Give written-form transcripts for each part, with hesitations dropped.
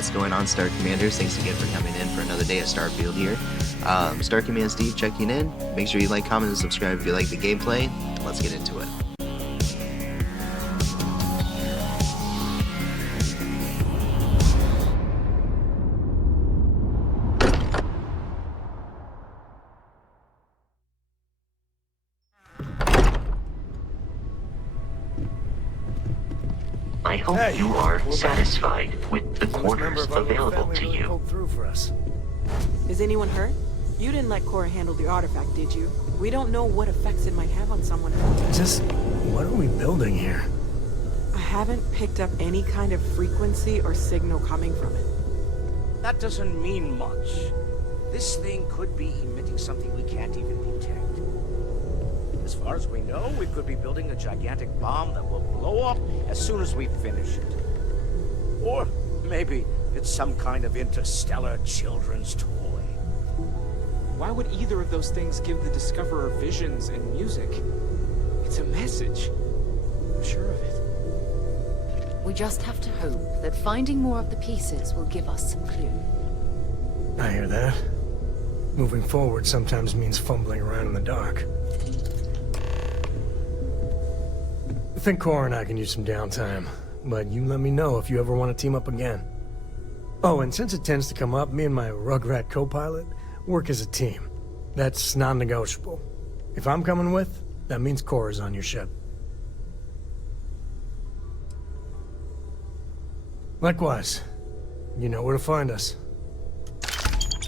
What's going on, Star Commanders? Thanks again for coming in for another day at Starfield here. Star Command Steve checking in. Make sure you like, comment, and subscribe if you like the gameplay. Let's get into it. I hope you are satisfied with the quarters available to you. Is anyone hurt? You didn't let Cora handle the artifact, did you? We don't know what effects it might have on someone. Just, what are we building here? I haven't picked up any kind of frequency or signal coming from it. That doesn't mean much. This thing could be emitting something we can't even detect. As far as we know, we could be building a gigantic bomb that will blow up as soon as we finish it. Or maybe it's some kind of interstellar children's toy. Why would either of those things give the Discoverer visions and music? It's a message. I'm sure of it. We just have to hope that finding more of the pieces will give us some clue. I hear that. Moving forward sometimes means fumbling around in the dark. I think Cora and I can use some downtime, but you let me know if you ever want to team up again. Oh, and since it tends to come up, me and my Rugrat co-pilot work as a team. That's non-negotiable. If I'm coming with, that means Cora's on your ship. Likewise, you know where to find us.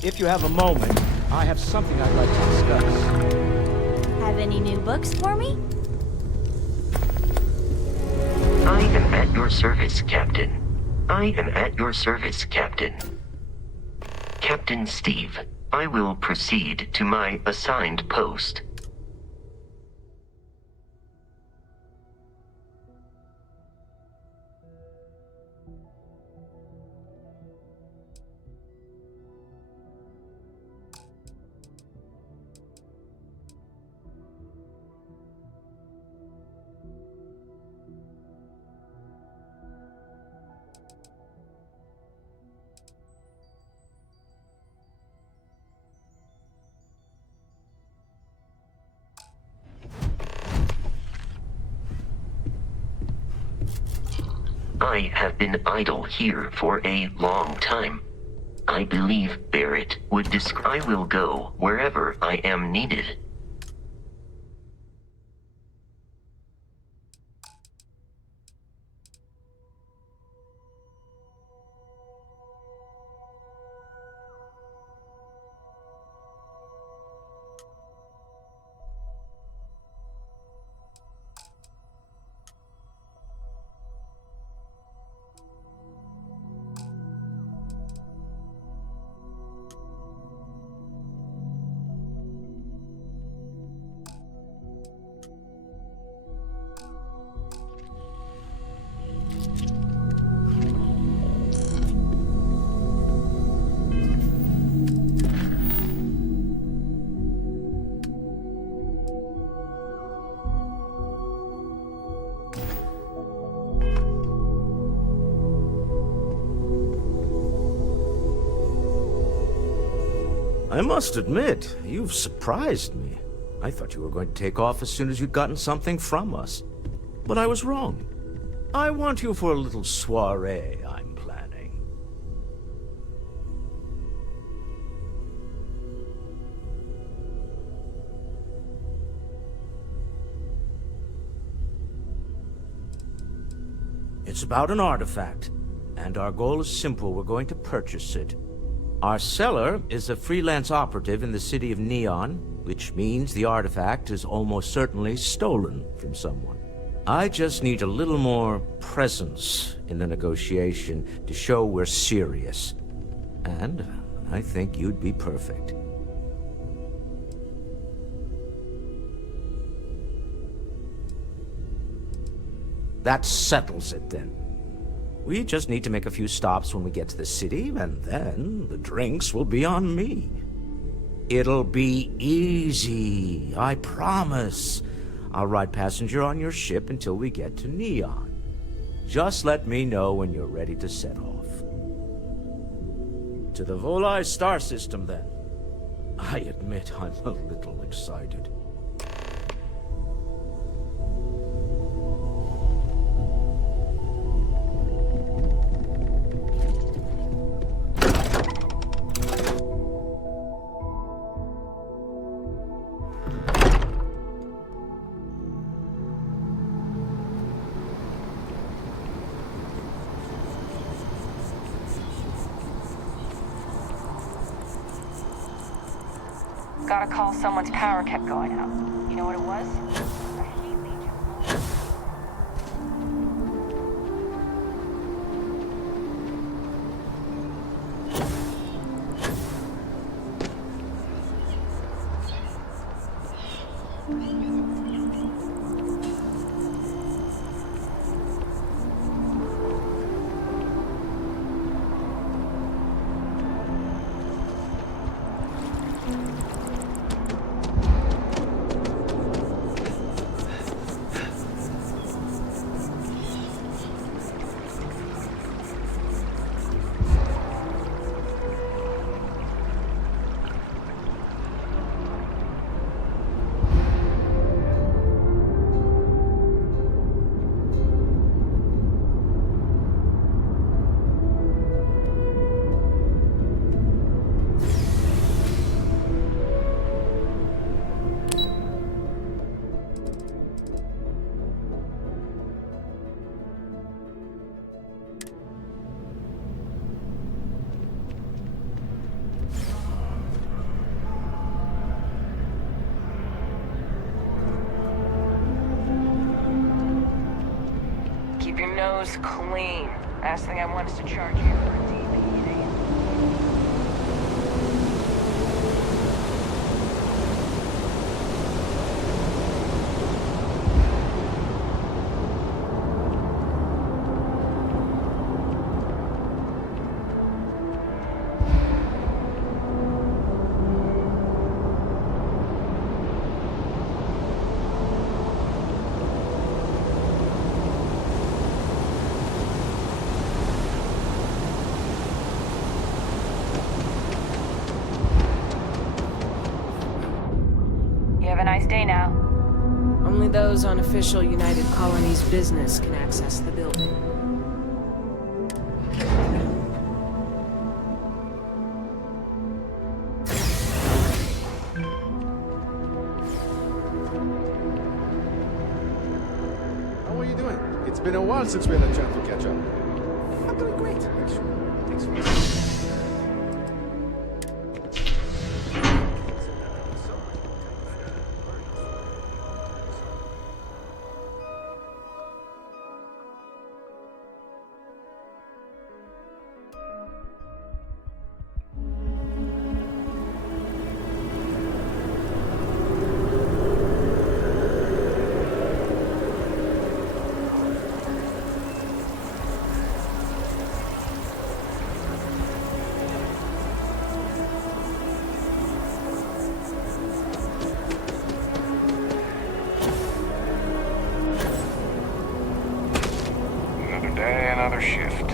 If you have a moment, I have something I'd like to discuss. Have any new books for me? I am at your service, Captain. I am at your service, Captain. Captain Steve, I will proceed to my assigned post. I have been idle here for a long time. I believe Barrett would I will go wherever I am needed. I must admit, you've surprised me. I thought you were going to take off as soon as you'd gotten something from us. But I was wrong. I want you for a little soiree I'm planning. It's about an artifact, and our goal is simple. We're going to purchase it. Our seller is a freelance operative in the city of Neon, which means the artifact is almost certainly stolen from someone. I just need a little more presence in the negotiation to show we're serious. And I think you'd be perfect. That settles it then. We just need to make a few stops when we get to the city, and then the drinks will be on me. It'll be easy, I promise. I'll ride passenger on your ship until we get to Neon. Just let me know when you're ready to set off. To the Volai star system, then. I admit I'm a little excited. Got a call someone's power kept going out. You know what it was? A heat legion. Keep your nose clean. Last thing I want is to charge you for a DVD. You have a nice day now. Only those on official United Colonies business can access the building. How are you doing? It's been a while since we had a chance to catch up. I'm doing great, actually. Thanks for asking. Another day, another shift.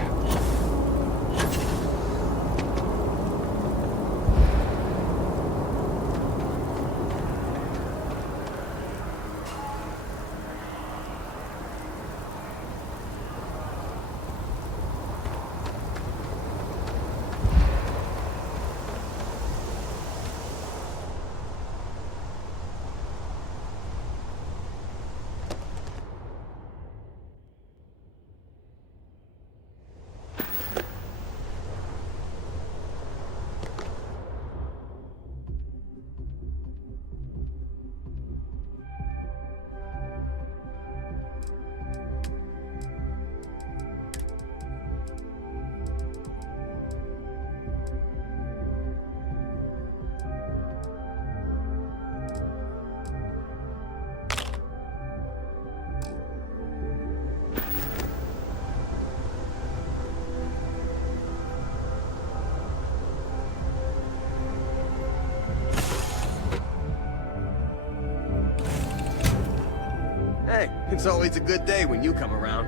Hey, it's always a good day when you come around.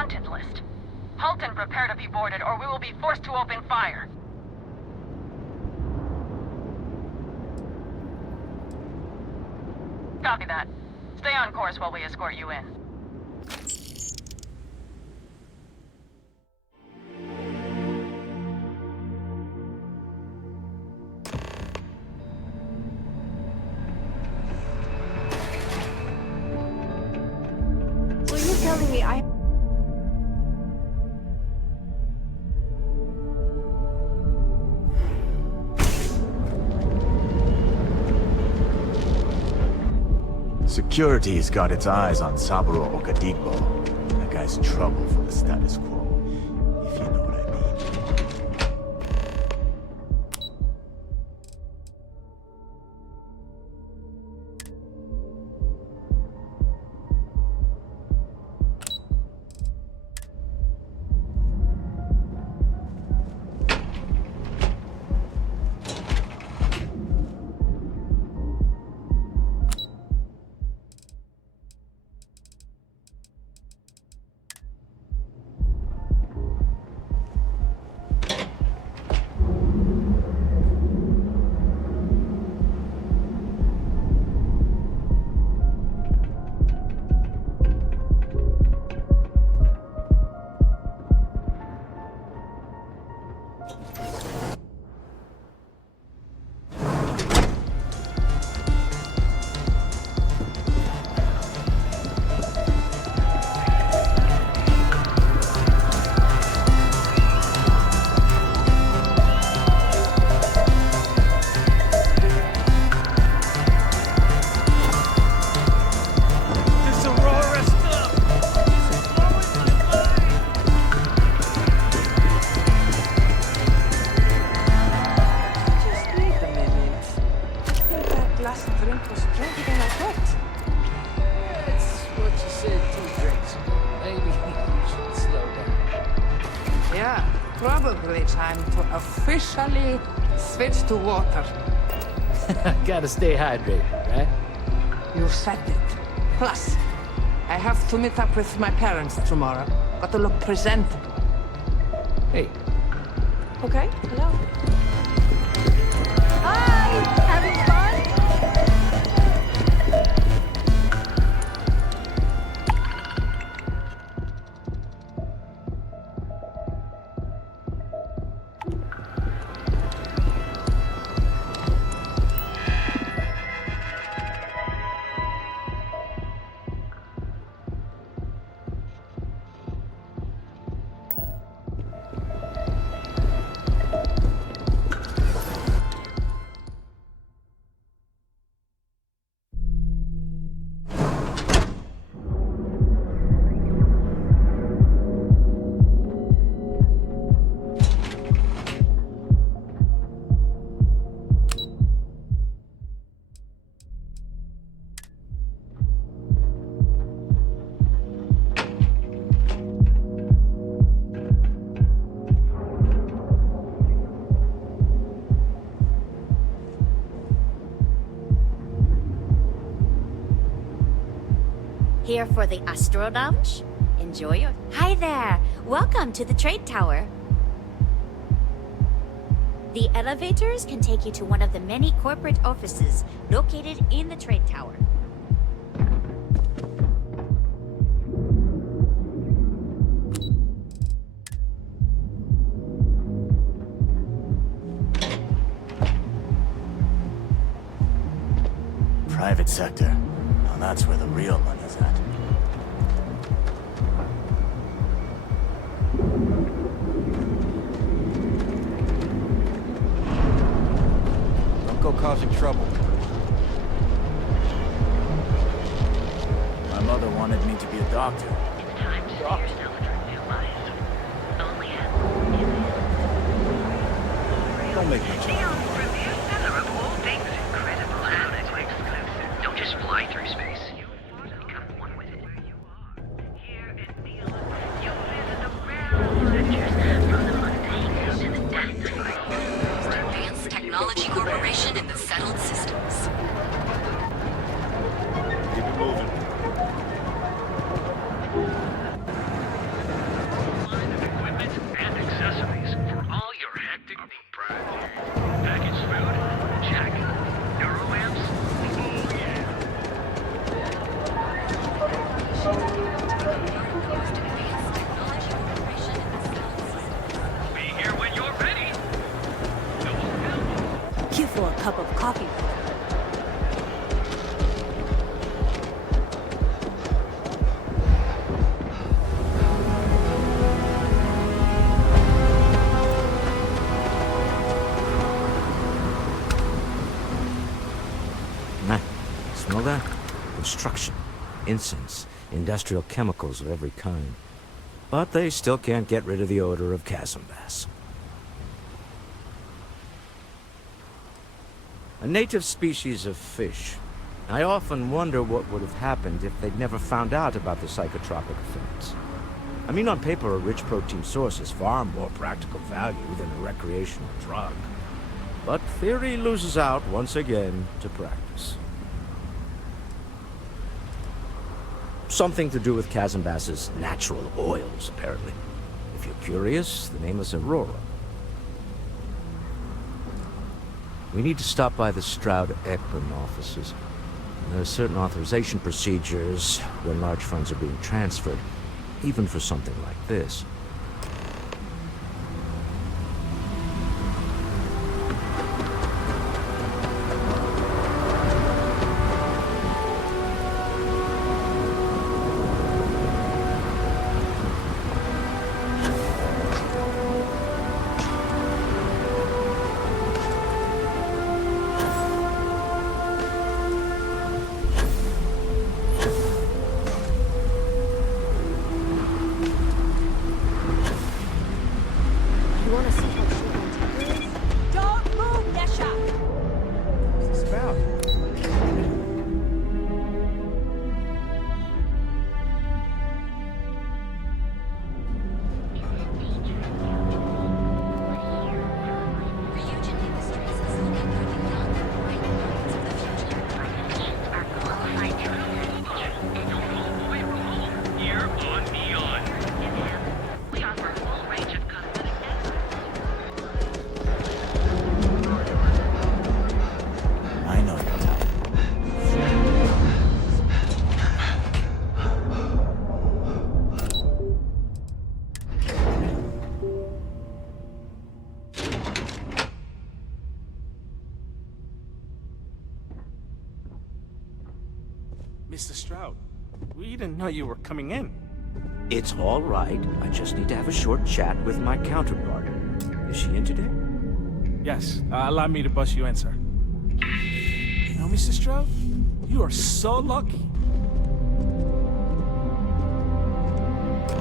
wanted list. Halt and prepare to be boarded, or we will be forced to open fire. Copy that. Stay on course while we escort you in. So you're telling me I... Security's got its eyes on Saburo Okadigbo. That guy's trouble for the status quo, if you know what I mean. Probably time to officially switch to water. Gotta stay hydrated, right? You said it. Plus, I have to meet up with my parents tomorrow. Got to look presentable. Hey. Okay, hello. Hi! Having fun? Here for the Astrodome? Enjoy your... Hi there! Welcome to the Trade Tower. The elevators can take you to one of the many corporate offices located in the Trade Tower. Private sector. Now that's where the real money's at. Don't go causing trouble. My mother wanted me to be a doctor. Don't make me jealous. Don't just fly through space. Become one with it. Here in Neon, you visit the rare adventures from the mundane to the death. Advanced Technology Corporation in the settled systems. Keep it moving. Smell that? Construction, incense, industrial chemicals of every kind. But they still can't get rid of the odor of chasm bass. A native species of fish. I often wonder what would have happened if they'd never found out about the psychotropic effects. I mean, on paper, a rich protein source has far more practical value than a recreational drug. But theory loses out once again to practice. Something to do with chasm bass's natural oils, apparently. If you're curious, the name is Aurora. We need to stop by the Stroud-Eklund offices. There are certain authorization procedures when large funds are being transferred, even for something like this. Mr. Stroud, we didn't know you were coming in. It's all right. I just need to have a short chat with my counterpart. Is she in today? Yes, allow me to bust you in, sir. You know, Mr. Stroud, you are so lucky.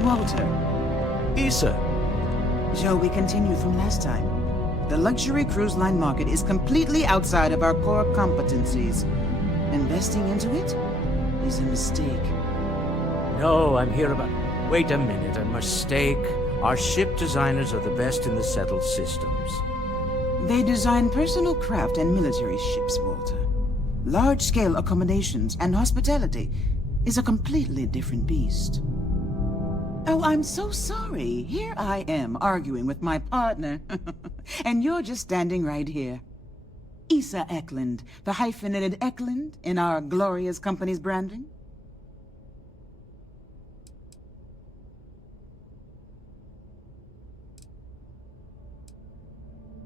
Walter. Issa. Shall we continue from last time? The luxury cruise line market is completely outside of our core competencies. Investing into it is a mistake. No, I'm here about... Wait a minute, a mistake? Our ship designers are the best in the settled systems. They design personal craft and military ships, Walter. Large-scale accommodations and hospitality is a completely different beast. Oh, I'm so sorry. Here I am arguing with my partner. And you're just standing right here. Issa Eklund, the hyphenated Eklund in our glorious company's branding.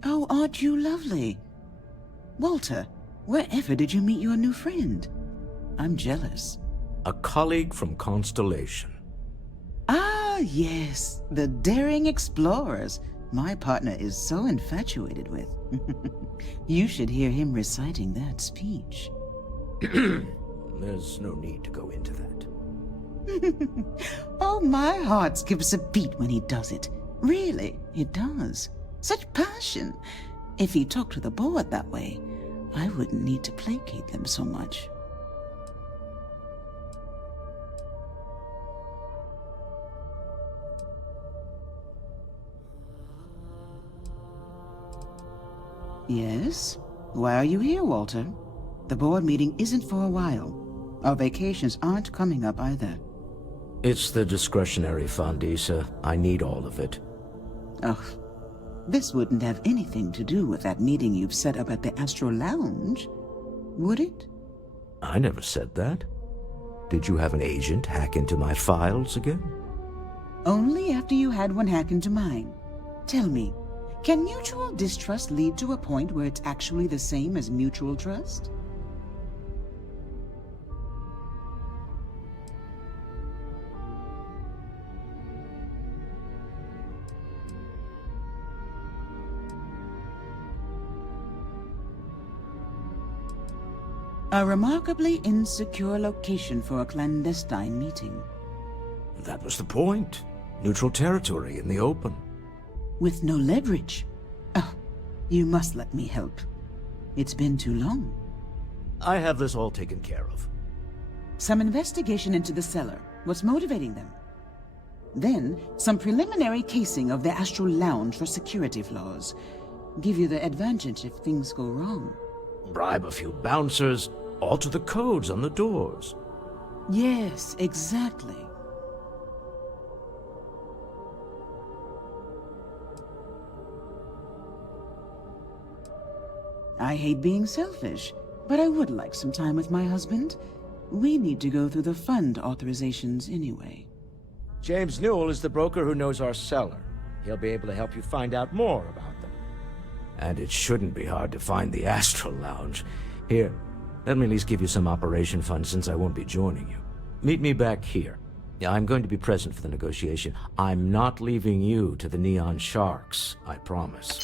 Oh, aren't you lovely? Walter, wherever did you meet your new friend? I'm jealous. A colleague from Constellation. Ah, yes, the daring explorers my partner is so infatuated with. You should hear him reciting that speech. There's no need to go into that. Oh, my heart skips a beat when he does it. Really, it does. Such passion. If he talked to the board that way, I wouldn't need to placate them so much. Yes? Why are you here, Walter? The board meeting isn't for a while. Our vacations aren't coming up either. It's the discretionary fund, Issa. I need all of it. Oh, this wouldn't have anything to do with that meeting you've set up at the Astro Lounge, would it? I never said that. Did you have an agent hack into my files again? Only after you had one hack into mine. Tell me, can mutual distrust lead to a point where it's actually the same as mutual trust? A remarkably insecure location for a clandestine meeting. That was the point. Neutral territory in the open. With no leverage. Oh, you must let me help. It's been too long. I have this all taken care of. Some investigation into the cellar. What's motivating them? Then, some preliminary casing of the Astral Lounge for security flaws. Give you the advantage if things go wrong. Bribe a few bouncers, alter the codes on the doors. Yes, exactly. I hate being selfish, but I would like some time with my husband. We need to go through the fund authorizations anyway. James Newell is the broker who knows our cellar. He'll be able to help you find out more about them. And it shouldn't be hard to find the Astral Lounge. Here, let me at least give you some operation funds since I won't be joining you. Meet me back here. Yeah, I'm going to be present for the negotiation. I'm not leaving you to the Neon Sharks, I promise.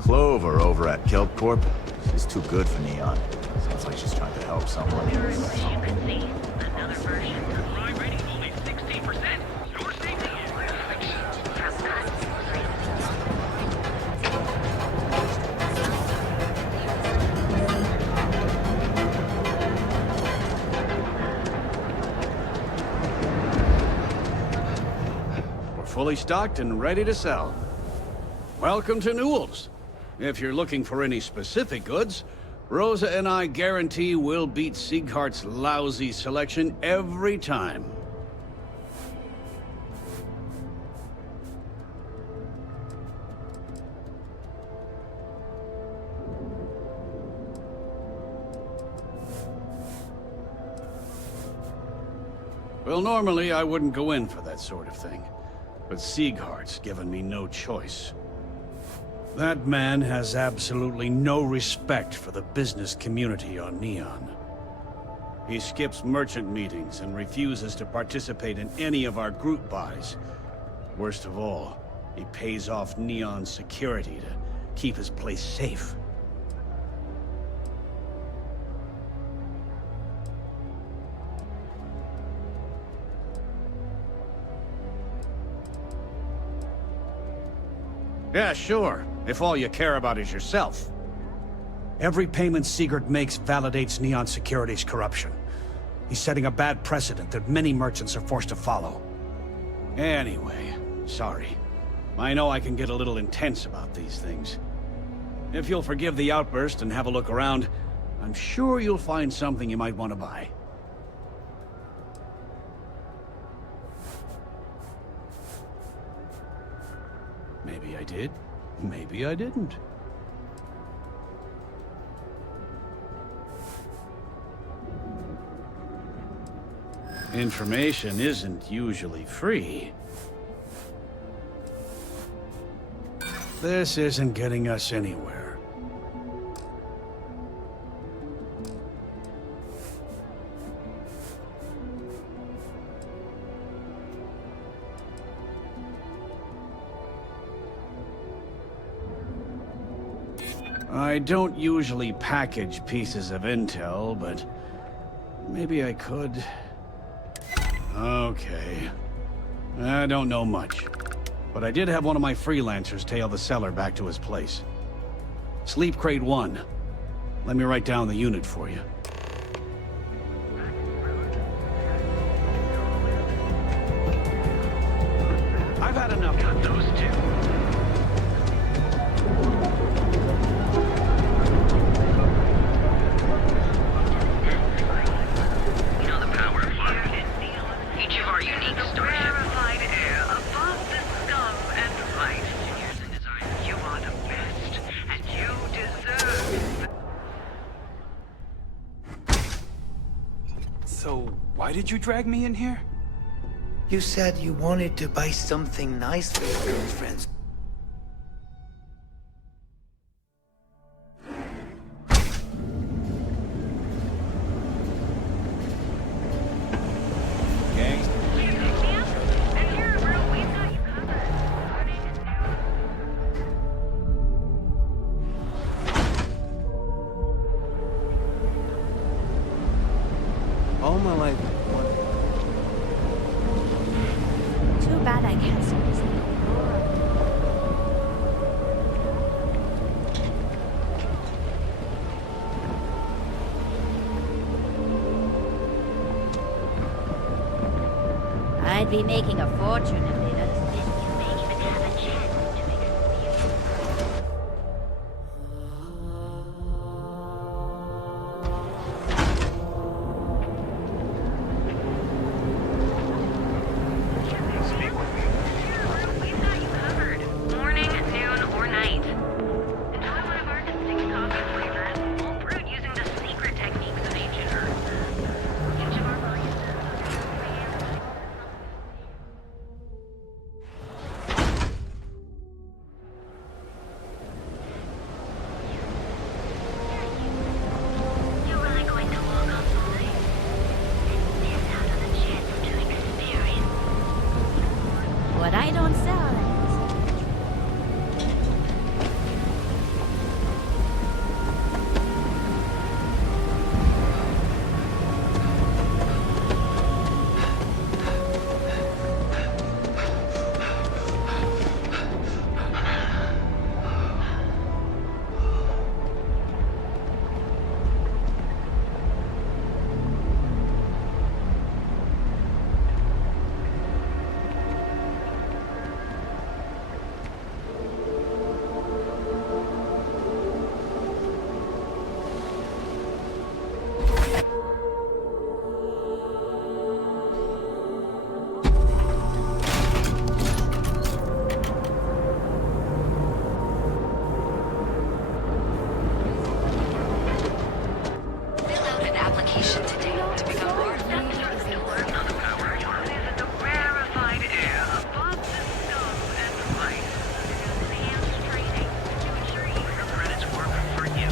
Clover over at Kelp Corp. She's too good for Neon. Sounds like she's trying to help someone. We're fully stocked and ready to sell. Welcome to Newell's. If you're looking for any specific goods, Rosa and I guarantee we'll beat Sieghart's lousy selection every time. Well, normally I wouldn't go in for that sort of thing, but Sieghart's given me no choice. That man has absolutely no respect for the business community on Neon. He skips merchant meetings and refuses to participate in any of our group buys. Worst of all, he pays off Neon security to keep his place safe. Yeah, sure, if all you care about is yourself. Every payment Siegert makes validates Neon Security's corruption. He's setting a bad precedent that many merchants are forced to follow. Anyway, sorry. I know I can get a little intense about these things. If you'll forgive the outburst and have a look around, I'm sure you'll find something you might want to buy. Maybe I did, maybe I didn't. Information isn't usually free. This isn't getting us anywhere. I don't usually package pieces of intel, but maybe I could. Okay. I don't know much, but I did have one of my freelancers tail the seller back to his place. Sleep Crate 1. Let me write down the unit for you. I've had enough of those two. So, why did you drag me in here? You said you wanted to buy something nice for your girlfriends. All my life, Too bad I can't see this thing. I'd be making a fortune if they'd understand. You may even have a chance to experience. Morning, noon, or night. Enjoy one of our distinct coffee flavors, all brewed using the secret techniques of ancient Earth. Each of our baristas. You're really going to walk up all night and miss out on the chance to experience What I don't sell is. Fill out an application today to become more the rarefied air above the snow and the ice. Enhanced training to ensure your credits work for you.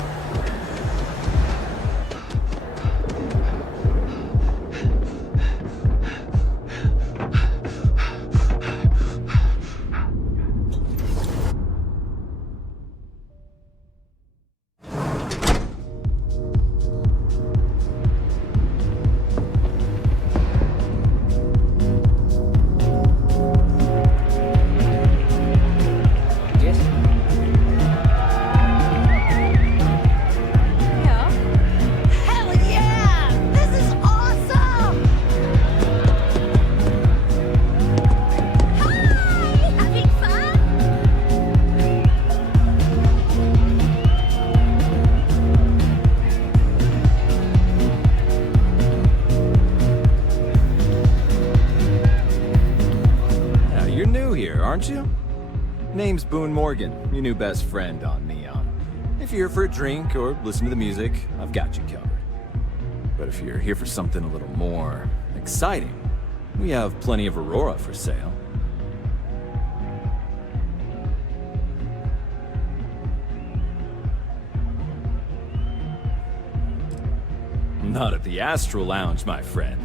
Hell yeah! This is awesome! Hi! Having fun? Yeah, you're new here, aren't you? Name's Boone Morgan, your new best friend on Neon. If you're here for a drink or listen to the music, I've got you covered. But if you're here for something a little more exciting, we have plenty of Aurora for sale. Not at the Astral Lounge, my friend.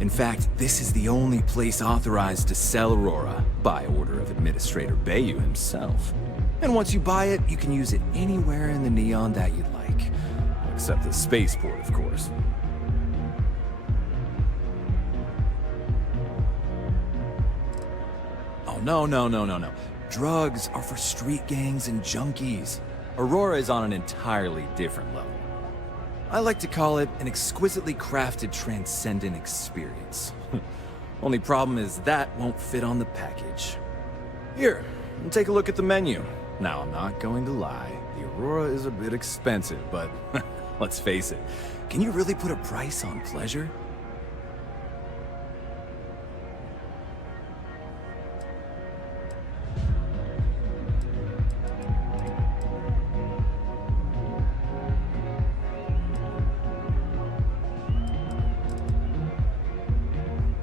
In fact, this is the only place authorized to sell Aurora by order of Administrator Bayou himself. And once you buy it, you can use it anywhere in the Neon that you'd like. Except the spaceport, of course. Oh, no. Drugs are for street gangs and junkies. Aurora is on an entirely different level. I like to call it an exquisitely crafted transcendent experience. Only problem is that won't fit on the package. Here, take a look at the menu. Now, I'm not going to lie, the Aurora is a bit expensive, but let's face it, can you really put a price on pleasure?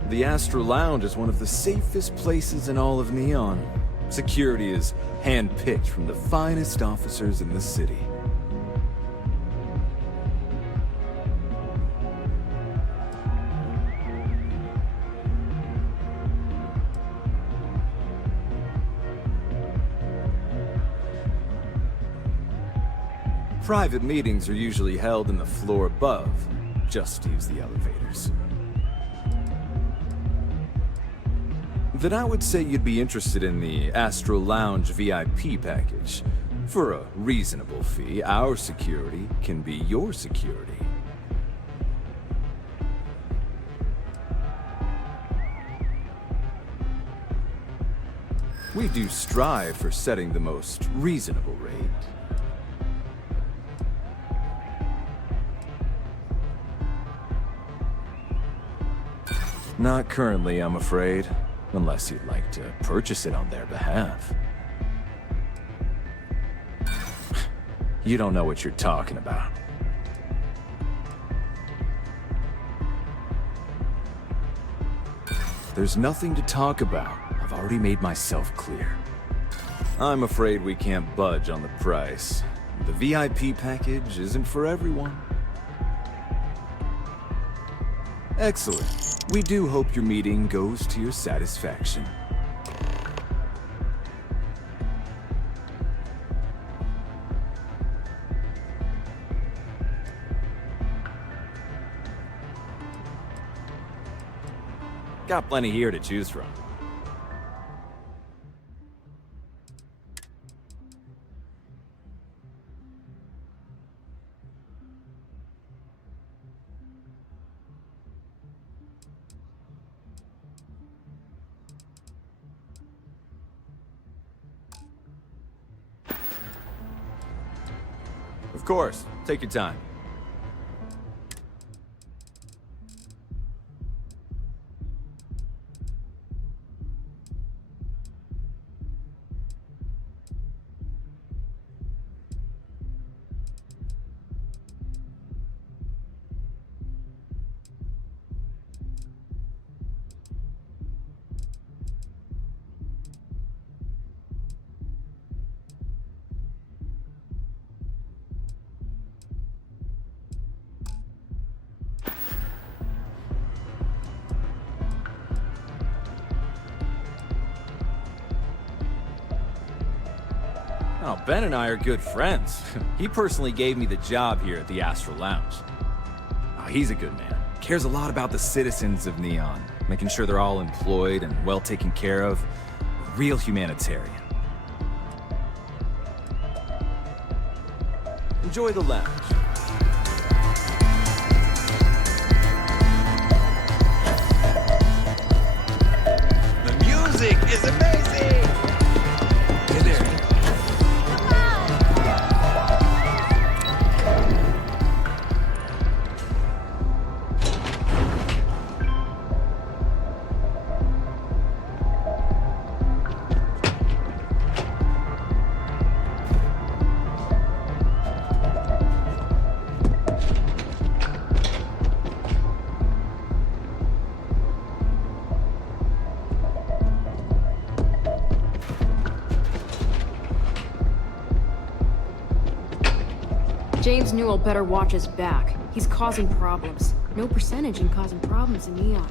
The Astro Lounge is one of the safest places in all of Neon. Security is hand-picked from the finest officers in the city. Private meetings are usually held in the floor above. Just use the elevators. Then I would say you'd be interested in the Astro Lounge VIP package. For a reasonable fee, our security can be your security. We do strive for setting the most reasonable rate. Not currently, I'm afraid. Unless you'd like to purchase it on their behalf. You don't know what you're talking about. There's nothing to talk about. I've already made myself clear. I'm afraid we can't budge on the price. The VIP package isn't for everyone. Excellent. We do hope your meeting goes to your satisfaction. Got plenty here to choose from. Of course, take your time. Oh, Ben and I are good friends. He personally gave me the job here at the Astro Lounge. Oh, he's a good man. Cares a lot about the citizens of Neon, making sure they're all employed and well taken care of. A real humanitarian. Enjoy the lounge. The music is amazing! Hey there. James Newell better watch his back. He's causing problems. No percentage in causing problems in Neon.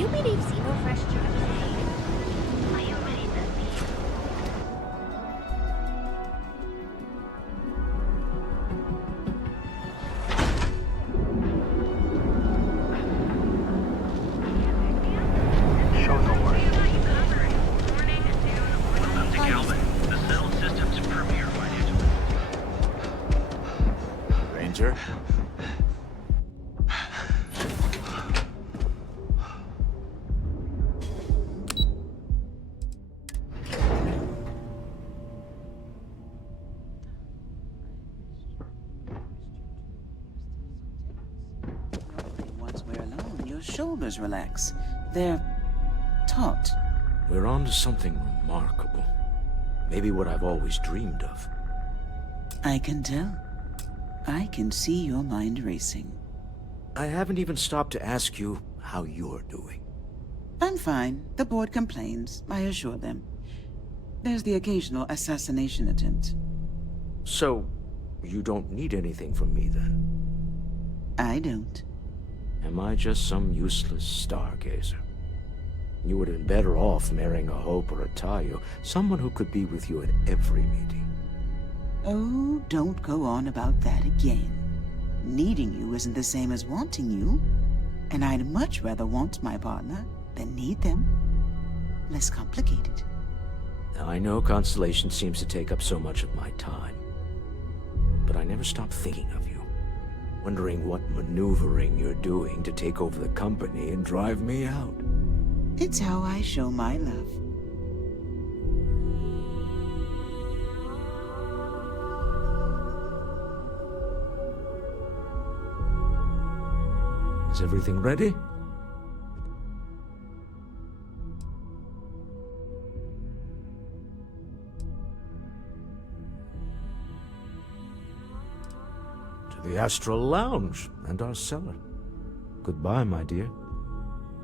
You believe Zemo Fresh Germany? Are you ready to leave? Show no worries. Welcome to Kelvin, the Settled Systems premier financial. Ranger? Once we're alone, your shoulders relax. They're taut. We're on to something remarkable. Maybe what I've always dreamed of. I can tell. I can see your mind racing. I haven't even stopped to ask you how you're doing. I'm fine. The board complains, I assure them. There's the occasional assassination attempt. So, you don't need anything from me then? I don't. Am I just some useless stargazer? You would have been better off marrying a Hope or a Tayo, someone who could be with you at every meeting. Oh, don't go on about that again. Needing you isn't the same as wanting you. And I'd much rather want my partner than need them. Less complicated. Now, I know Constellation seems to take up so much of my time. But I never stop thinking of you. Wondering what maneuvering you're doing to take over the company and drive me out. It's how I show my love. Is everything ready? To the Astral Lounge and our cellar. Goodbye, my dear.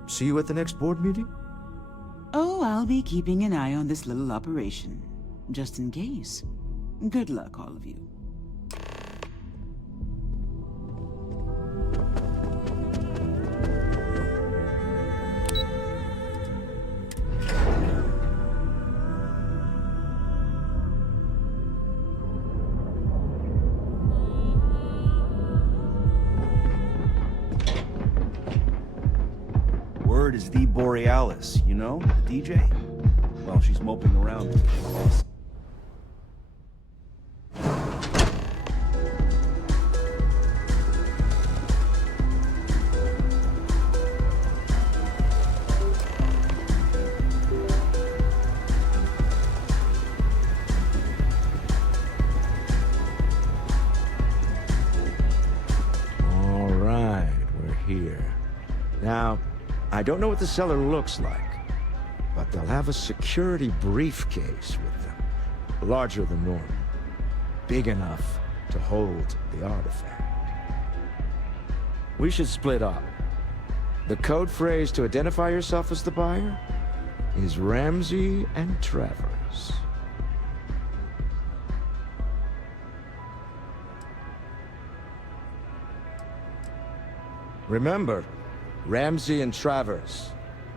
See you at the next board meeting? Oh, I'll be keeping an eye on this little operation. Just in case. Good luck, all of you. Word is the Borealis, you know, the DJ? Well, she's moping around with the boss. All right, we're here. Now, I don't know what the cellar looks like, but they'll have a security briefcase with them. Larger than normal. Big enough to hold the artifact. We should split up. The code phrase to identify yourself as the buyer is Ramsey and Travers. Remember, Ramsey and Travers.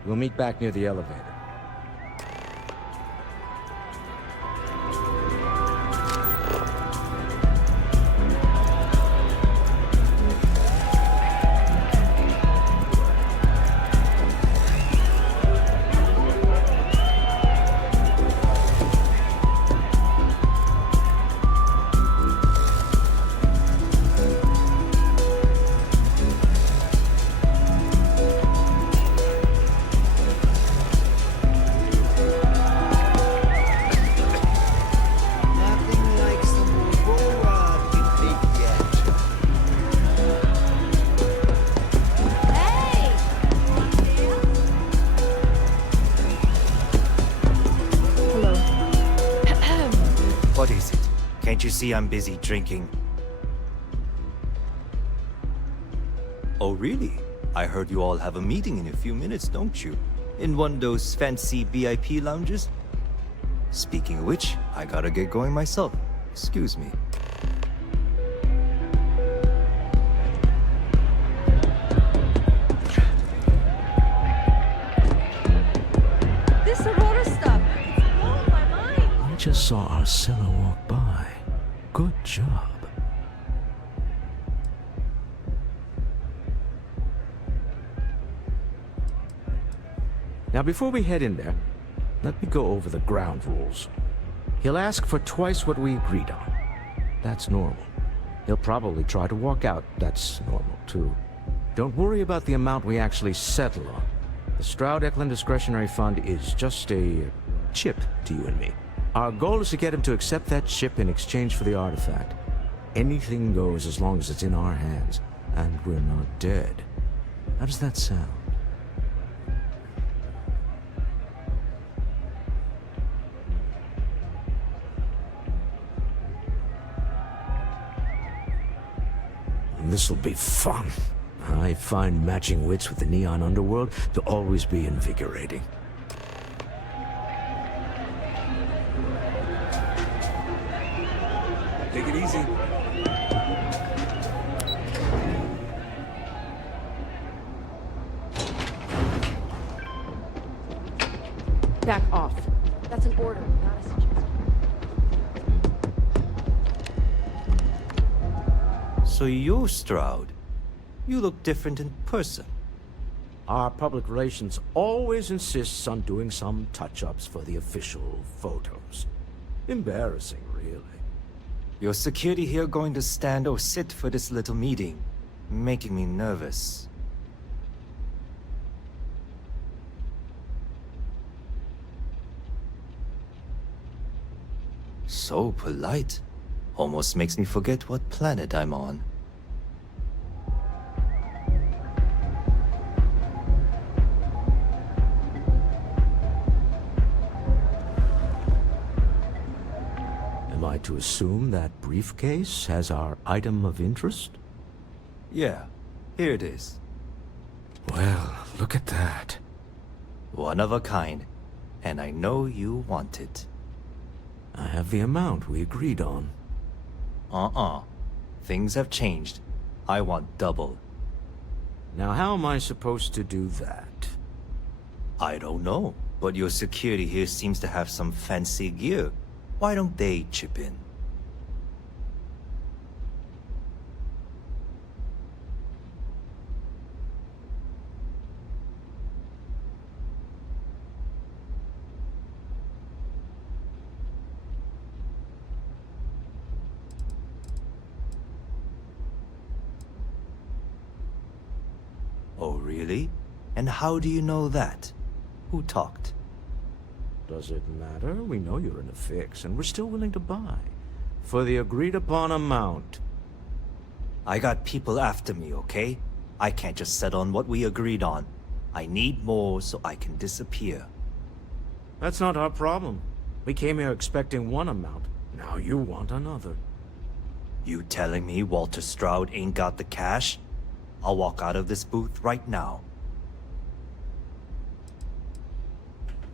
We'll meet back near the elevator. What is it? Can't you see I'm busy drinking? Oh, really? I heard you all have a meeting in a few minutes, don't you? In one of those fancy VIP lounges? Speaking of which, I gotta get going myself. Excuse me. saw our seller walk by. Good job. Now, before we head in there, let me go over the ground rules. He'll ask for twice what we agreed on. That's normal. He'll probably try to walk out. That's normal, too. Don't worry about the amount we actually settle on. The Stroud-Eklund Discretionary Fund is just a chip to you and me. Our goal is to get him to accept that chip in exchange for the artifact. Anything goes as long as it's in our hands, and we're not dead. How does that sound? This'll be fun. I find matching wits with the neon underworld to always be invigorating. Take it easy. Back off. That's an order, not a suggestion. So you're Stroud. You look different in person. Our public relations always insists on doing some touch-ups for the official photos. Embarrassing, really. Your security here going to stand or sit for this little meeting, making me nervous. So polite. Almost makes me forget what planet I'm on. Am I to assume that briefcase has our item of interest? Yeah, here it is. Well, look at that. One of a kind, and I know you want it. I have the amount we agreed on. Things have changed. I want double. Now how am I supposed to do that? I don't know, but your security here seems to have some fancy gear. Why don't they chip in? Oh, really? And how do you know that? Who talked? Does it matter? We know you're in a fix, and we're still willing to buy. For the agreed-upon amount. I got people after me, okay? I can't just settle on what we agreed on. I need more so I can disappear. That's not our problem. We came here expecting one amount. Now you want another. You telling me Walter Stroud ain't got the cash? I'll walk out of this booth right now.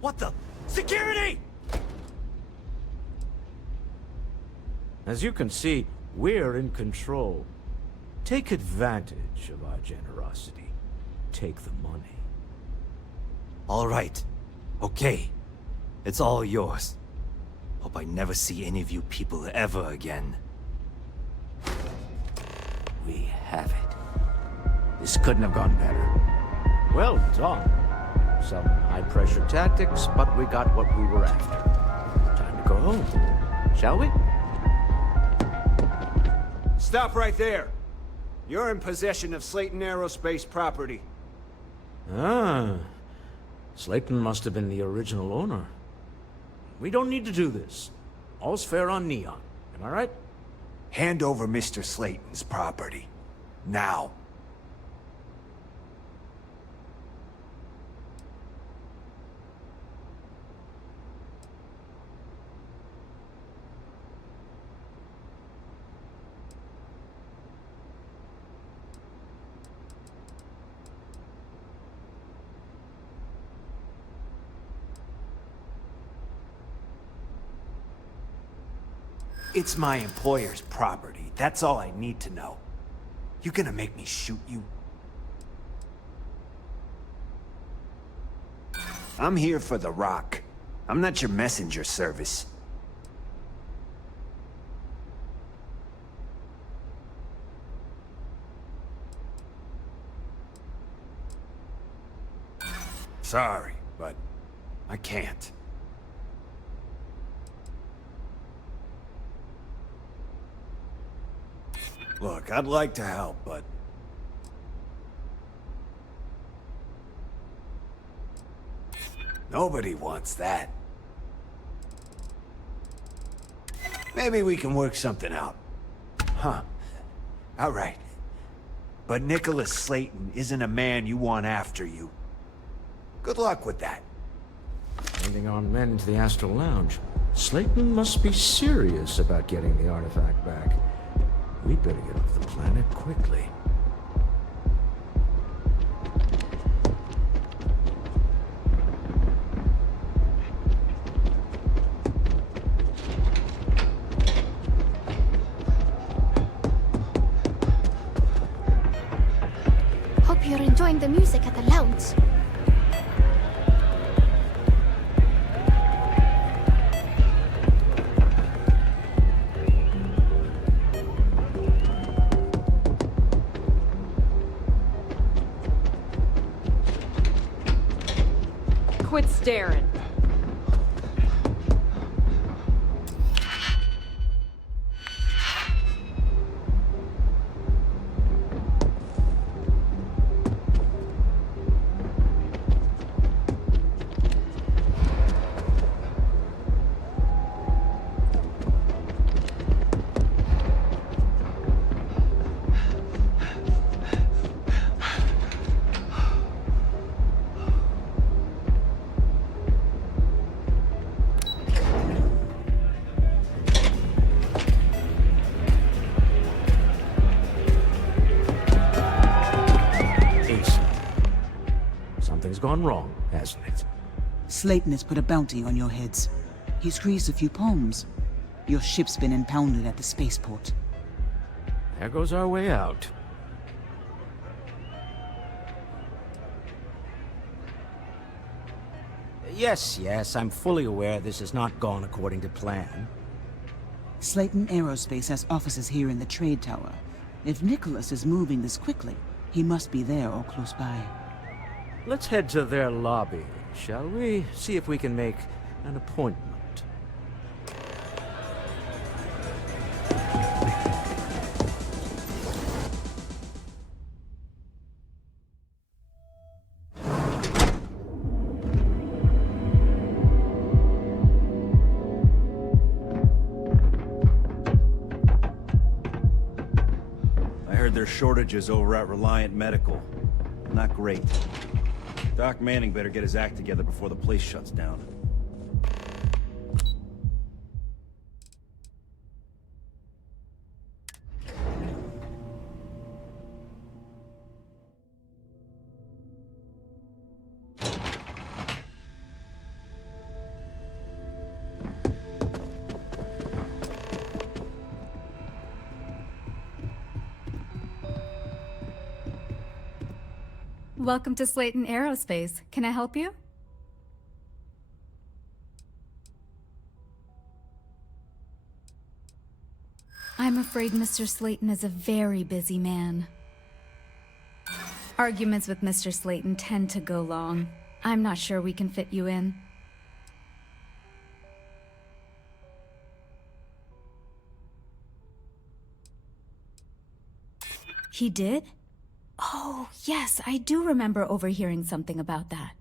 What the? Security! As you can see, we're in control. Take advantage of our generosity. Take the money. All right. Okay. It's all yours. Hope I never see any of you people ever again. We have it. This couldn't have gone better. Well done. Some high-pressure tactics, but we got what we were after. Time to go home. Shall we? Stop right there. You're in possession of Slayton Aerospace property. Ah. Slayton must have been the original owner. We don't need to do this. All's fair on Neon. Am I right? Hand over Mr. Slayton's property. Now. It's my employer's property. That's all I need to know. You gonna make me shoot you? I'm here for the rock. I'm not your messenger service. Sorry, but I can't. Look, I'd like to help, but... nobody wants that. Maybe we can work something out. Huh. All right. But Nicholas Slayton isn't a man you want after you. Good luck with that. Sending our men into the Astral Lounge. Slayton must be serious about getting the artifact back. We'd better get off the planet quickly. Hope you're enjoying the music at the lounge. Quit staring. Something's gone wrong, hasn't it? Slayton has put a bounty on your heads. He's greased a few palms. Your ship's been impounded at the spaceport. There goes our way out. Yes, I'm fully aware this has not gone according to plan. Slayton Aerospace has offices here in the trade tower. If Nicholas is moving this quickly, he must be there or close by. Let's head to their lobby, shall we? See if we can make an appointment. I heard there's shortages over at Reliant Medical. Not great. Doc Manning better get his act together before the place shuts down. Welcome to Slayton Aerospace. Can I help you? I'm afraid Mr. Slayton is a very busy man. Arguments with Mr. Slayton tend to go long. I'm not sure we can fit you in. He did? Oh, yes, I do remember overhearing something about that.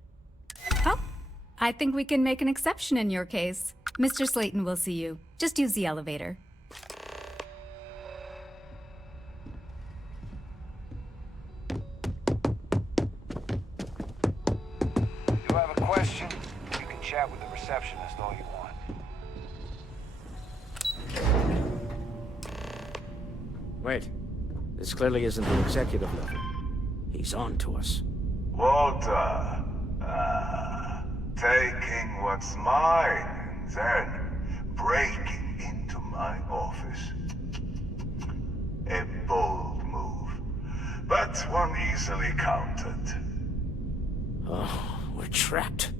Oh, I think we can make an exception in your case. Mr. Slayton will see you. Just use the elevator. If you have a question, you can chat with the receptionist all you want. Wait. This clearly isn't the executive level. He's on to us. Walter, taking what's mine and then breaking into my office. A bold move, but one easily countered. Oh, we're trapped.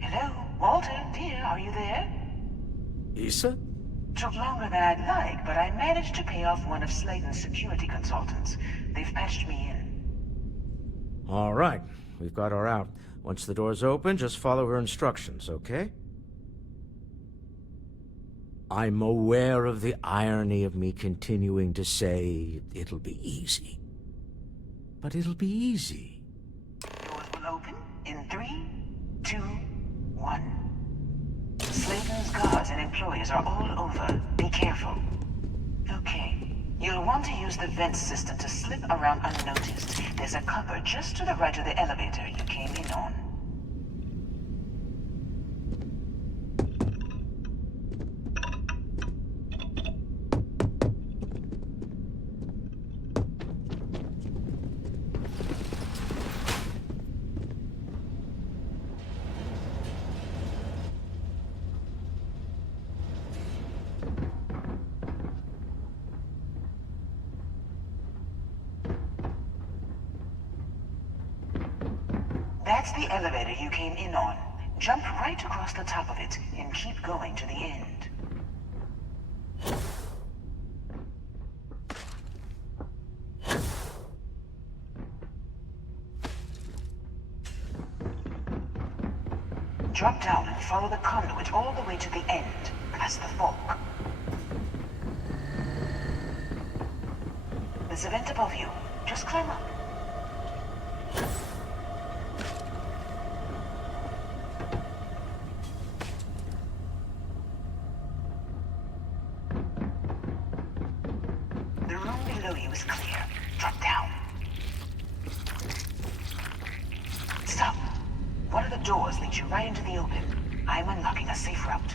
Hello, Walter, dear, are you there? Issa? Took longer than I'd like, but I managed to pay off one of Slayton's security consultants. They've patched me in. All right, we've got her out. Once the door's open, just follow her instructions, okay? I'm aware of the irony of me continuing to say it'll be easy. But it'll be easy. Doors will open in 3, 2, 1. Slayton's guards and employees are all over. Be careful. Okay. You'll want to use the vent system to slip around unnoticed. There's a cupboard just to the right of the elevator you came in on. That's the elevator you came in on. Jump right across the top of it and keep going to the end. Drop down and follow the conduit all the way to the end, past the fork. There's a vent above you. Just climb up. The room below you is clear. Drop down. Stop. One of the doors leads you right into the open. I'm unlocking a safe route.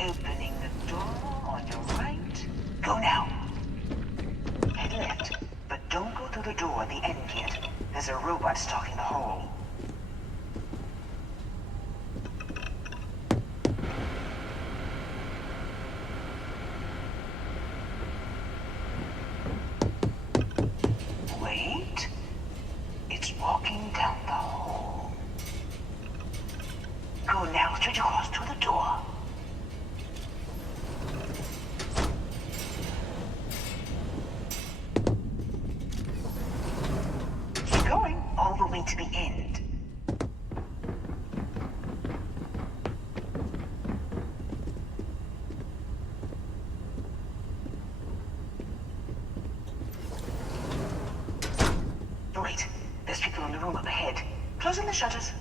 Opening the door on your right. Go now. Head left, but don't go through the door at the end yet. There's a robot stalking the hall. Wait. It's walking down the hall. Go now, straight across to the door. Keep going all the way to the end. Wait, there's people in the room up ahead. Closing the shutters.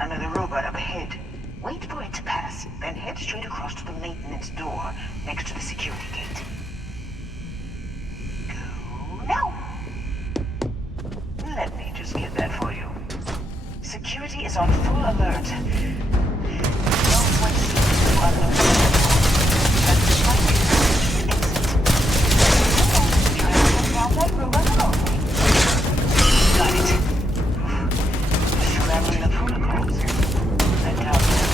Another robot up ahead. Wait for it to pass, then head straight across to the maintenance door next to the security gate. Go now! Let me just get that for you. Security is on full alert. No one seems to unnoticed. But despite the exit, try to get down that robot alone. Got it. Scrambling the protocols. I doubt that.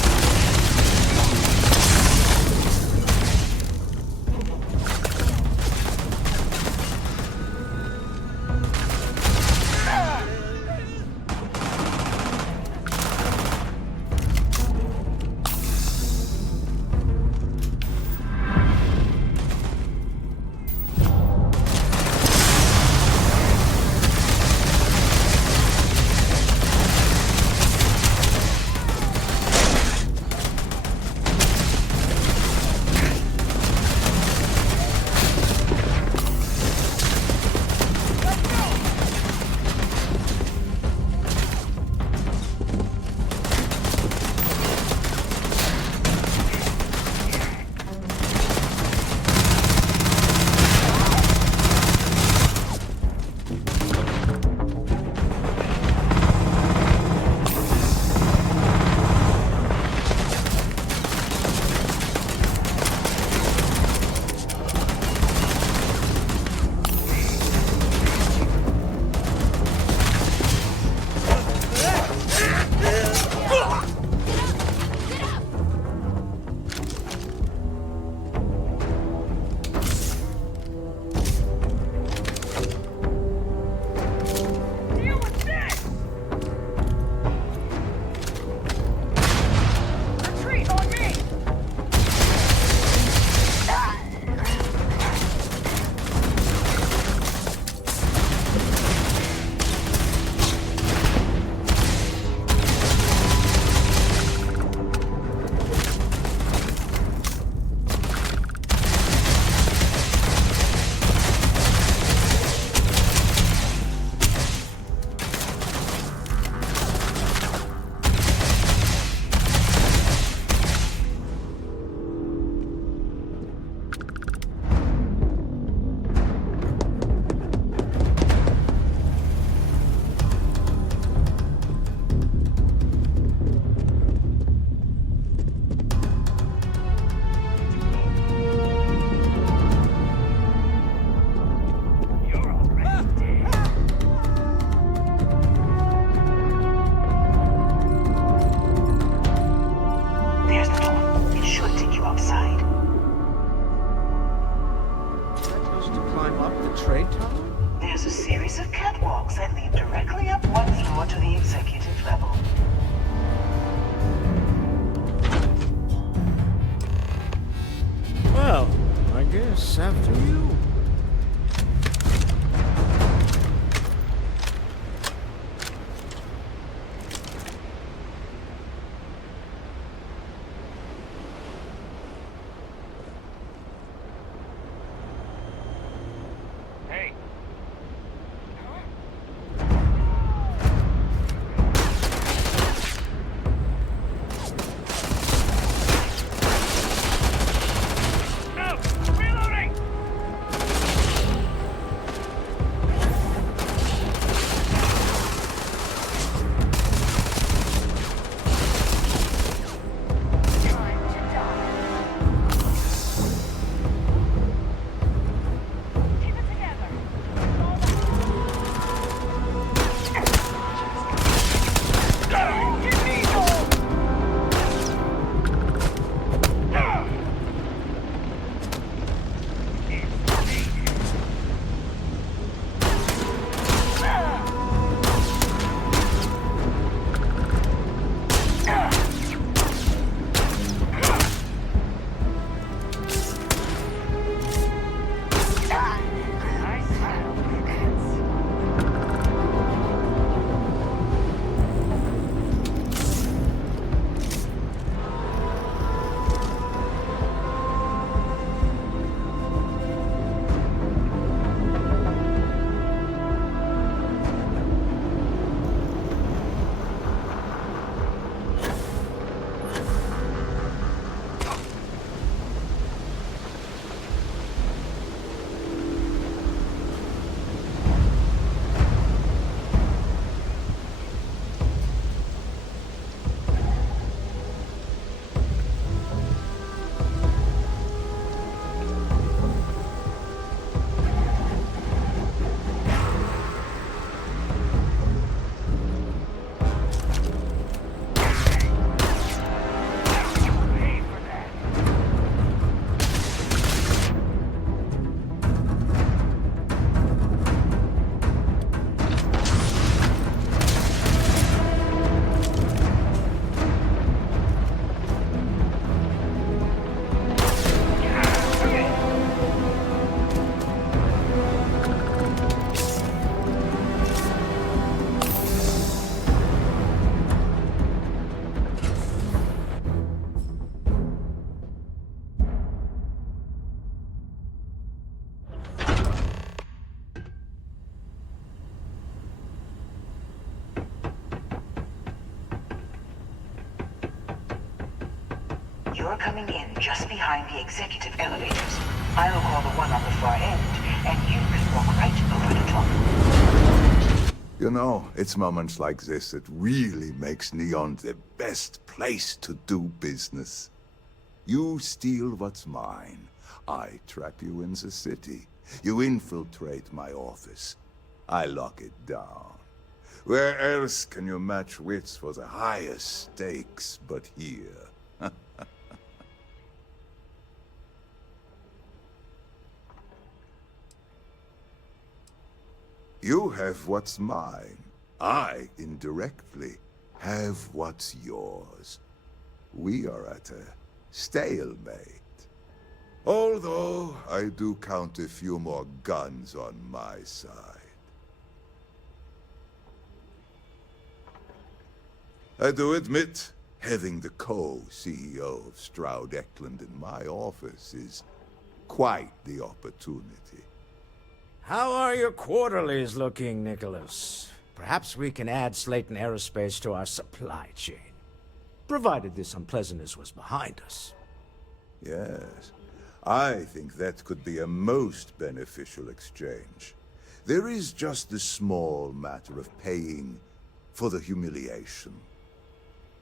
Yes, after you. Hey. No! Reloading! You're coming in just behind the executive elevators. I'll call the one on the far end, and you can walk right over the top. You know, it's moments like this that really makes Neon the best place to do business. You steal what's mine. I trap you in the city. You infiltrate my office. I lock it down. Where else can you match wits for the highest stakes but here? You have what's mine. I, indirectly, have what's yours. We are at a stalemate. Although, I do count a few more guns on my side. I do admit, having the co-CEO of Stroud Eklund in my office is quite the opportunity. How are your quarterlies looking, Nicholas? Perhaps we can add Slayton Aerospace to our supply chain, provided this unpleasantness was behind us. Yes, I think that could be a most beneficial exchange. There is just the small matter of paying for the humiliation.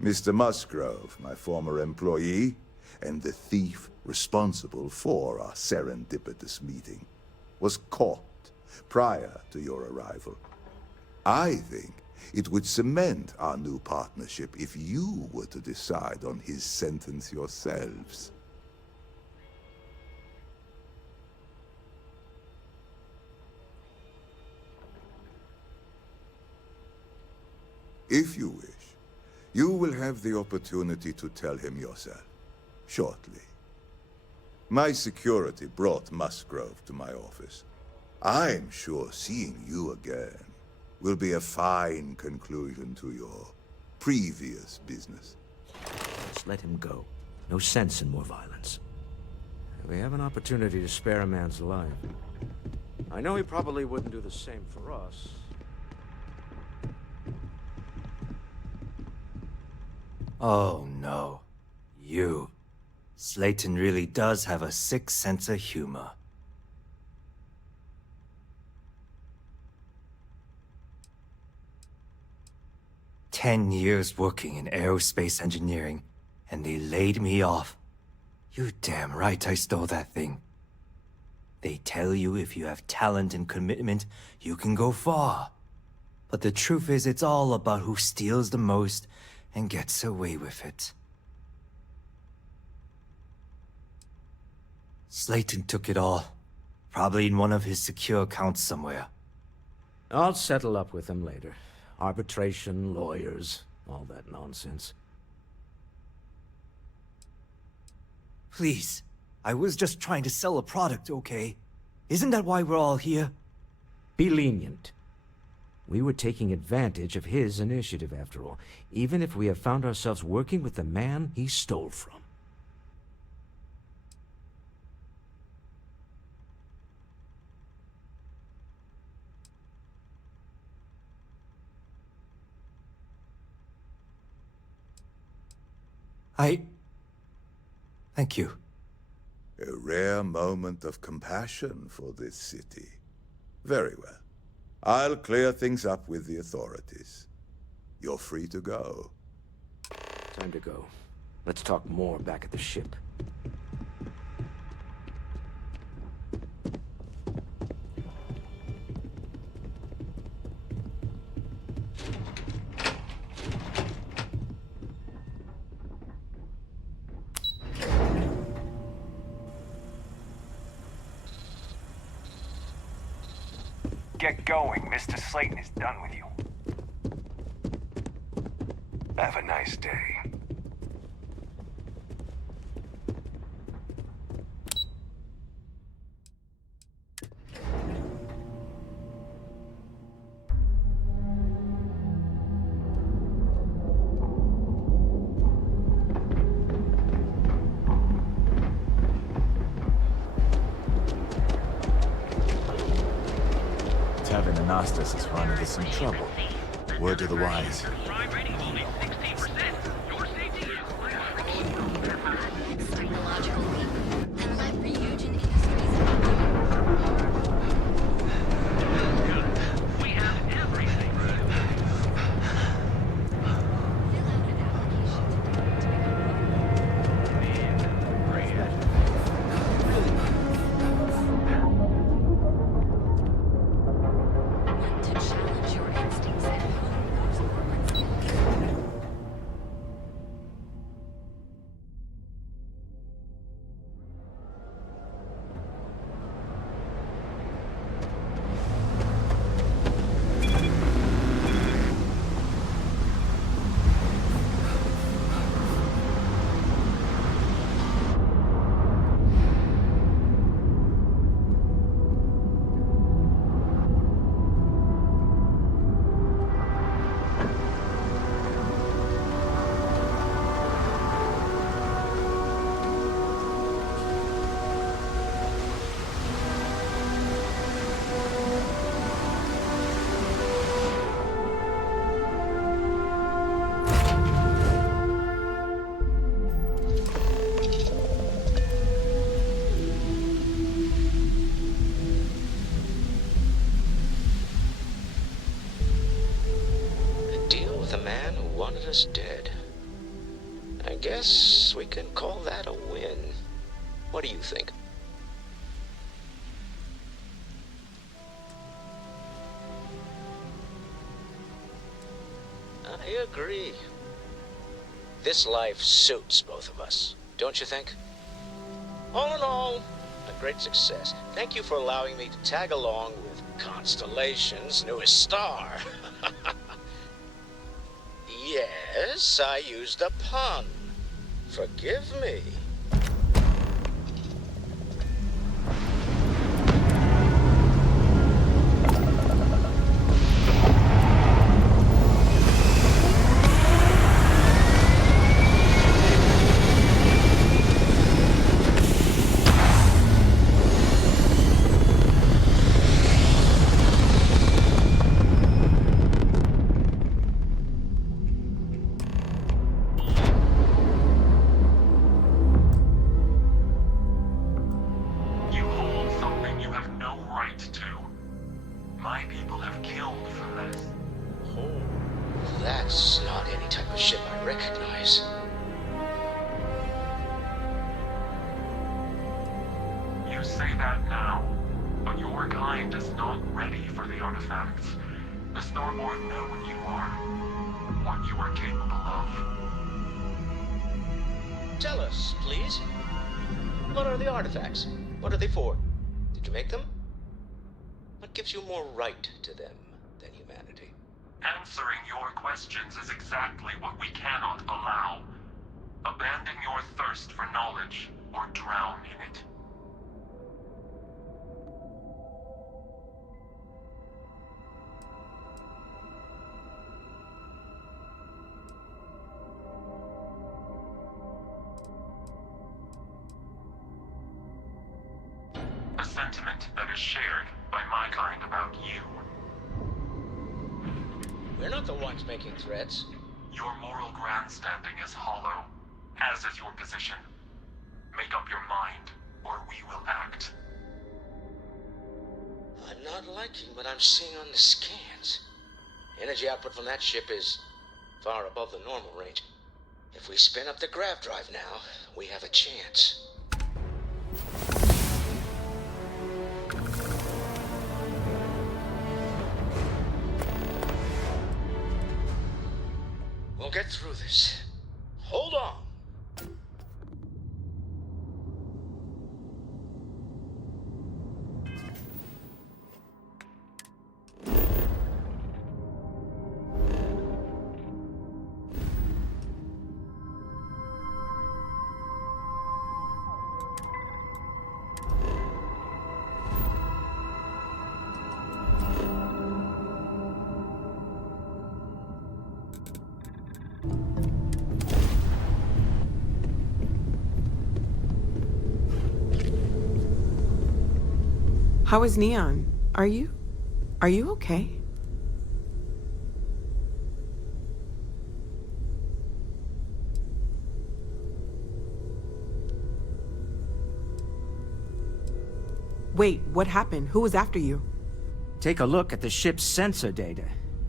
Mr. Musgrove, my former employee, and the thief responsible for our serendipitous meeting, was caught prior to your arrival. I think it would cement our new partnership if you were to decide on his sentence yourselves. If you wish, you will have the opportunity to tell him yourself, shortly. My security brought Musgrove to my office. I'm sure seeing you again will be a fine conclusion to your previous business. Just let him go. No sense in more violence. We have an opportunity to spare a man's life. I know he probably wouldn't do the same for us. Oh no. You. Slayton really does have a sick sense of humor. "10 years working in aerospace engineering, and they laid me off. You damn right I stole that thing. They tell you if you have talent and commitment, you can go far. But the truth is, it's all about who steals the most and gets away with it. Slayton took it all. Probably in one of his secure accounts somewhere. I'll settle up with him later. Arbitration, lawyers, all that nonsense. Please, I was just trying to sell a product, okay? Isn't that why we're all here? Be lenient. We were taking advantage of his initiative, after all, even if we have found ourselves working with the man he stole from. Thank you. A rare moment of compassion for this city. Very well. I'll clear things up with the authorities. You're free to go. Time to go. Let's talk more back at the ship. Get going. Mr. Slayton is done with you. Have a nice day. Tavern Anastas has run into some trouble. Word to the wise. Dead. I guess we can call that a win. What do you think? I agree. This life suits both of us, don't you think? All in all, a great success. Thank you for allowing me to tag along with Constellation's newest star. Yes, I used a pun. Forgive me. You say that now, but your kind is not ready for the artifacts. The Starborn know what you are capable of. Tell us, please. What are the artifacts? What are they for? Did you make them? What gives you more right to them than humanity? Answering your questions is exactly what we cannot allow. Abandon your thirst for knowledge, or drown in it. A sentiment that is shared by my kind about you. We're not the ones making threats. Your moral grandstanding is hollow, as is your position. Make up your mind, or we will act. I'm not liking what I'm seeing on the scans. Energy output from that ship is far above the normal range. If we spin up the grav drive now, we have a chance. We'll get through this. Hold on. How is Neon? Are you okay? Wait, what happened? Who was after you? Take a look at the ship's sensor data.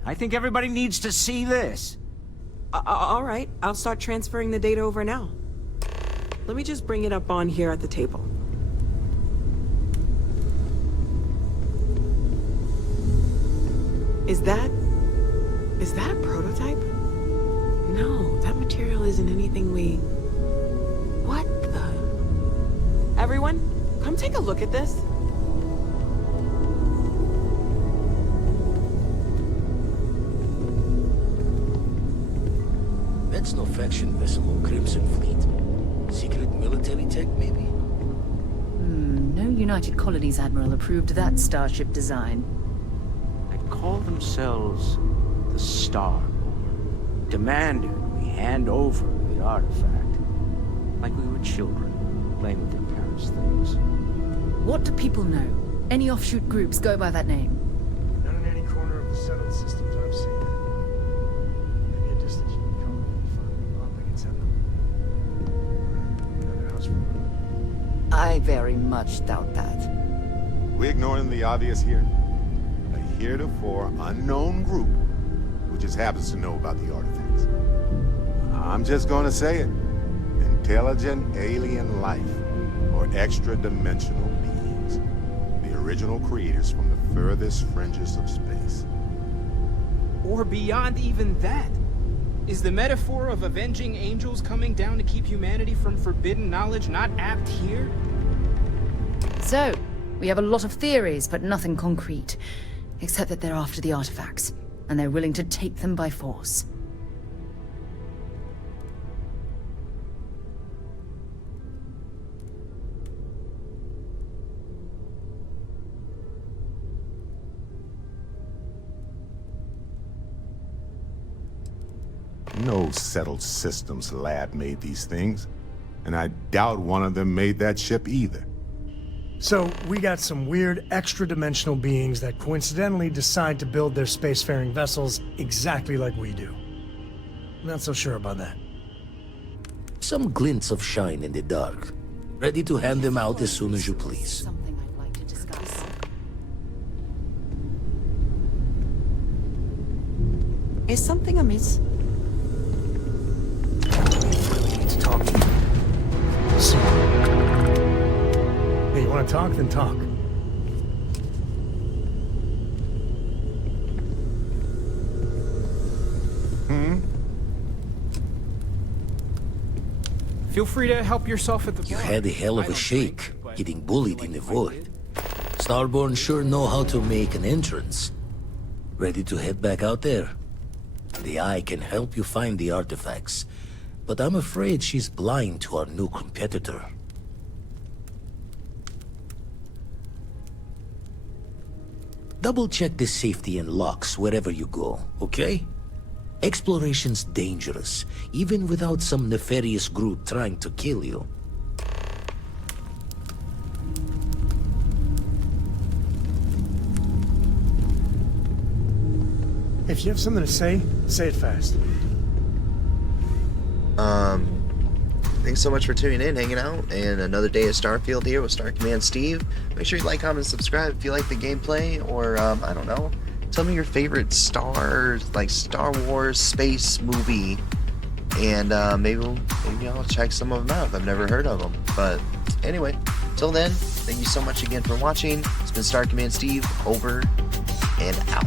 I think everybody needs to see this. All right, I'll start transferring the data over now. Let me just bring it up on here at the table. Is that a prototype? No, that material isn't anything we... What the... Everyone, come take a look at this. That's no faction vessel or Crimson Fleet. Secret military tech, maybe? No United Colonies Admiral approved that starship design. Call themselves the Starborn. Demanded we hand over the artifact. Like we were children, playing with their parents' things. What do people know? Any offshoot groups go by that name? Not in any corner of the settled systems I've seen. Maybe a distant human colony will finally pop and send them. Another house for I very much doubt that. We ignoring the obvious here? Heretofore unknown group who just happens to know about the artifacts. I'm just gonna say it. Intelligent alien life, or extra-dimensional beings. The original creators from the furthest fringes of space. Or beyond even that. Is the metaphor of avenging angels coming down to keep humanity from forbidden knowledge not apt here? So, we have a lot of theories, but nothing concrete. Except that they're after the artifacts, and they're willing to take them by force. No settled systems lab made these things, and I doubt one of them made that ship either. So, we got some weird extra-dimensional beings that coincidentally decide to build their spacefaring vessels exactly like we do. Not so sure about that. Some glints of shine in the dark. Ready to hand them out as soon as you please. Something I'd like to discuss. Is something amiss? We really need to talk. So, hey, you want want to talk, then talk. Feel free to help yourself at the You bar. had a hell of a shake, getting bullied in the void. Starborn sure know how to make an entrance. Ready to head back out there? The Eye can help you find the artifacts, but I'm afraid she's blind to our new competitor. Double-check the safety and locks wherever you go, okay? Exploration's dangerous, even without some nefarious group trying to kill you. If you have something to say it fast. Thanks so much for tuning in, hanging out, and another day of Starfield here with Star Command Steve. Make sure you like, comment, and subscribe if you like the gameplay, or, I don't know, tell me your favorite Star Wars space movie, and maybe I'll check some of them out if I've never heard of them. But anyway, till then, thank you so much again for watching. It's been Star Command Steve, over and out.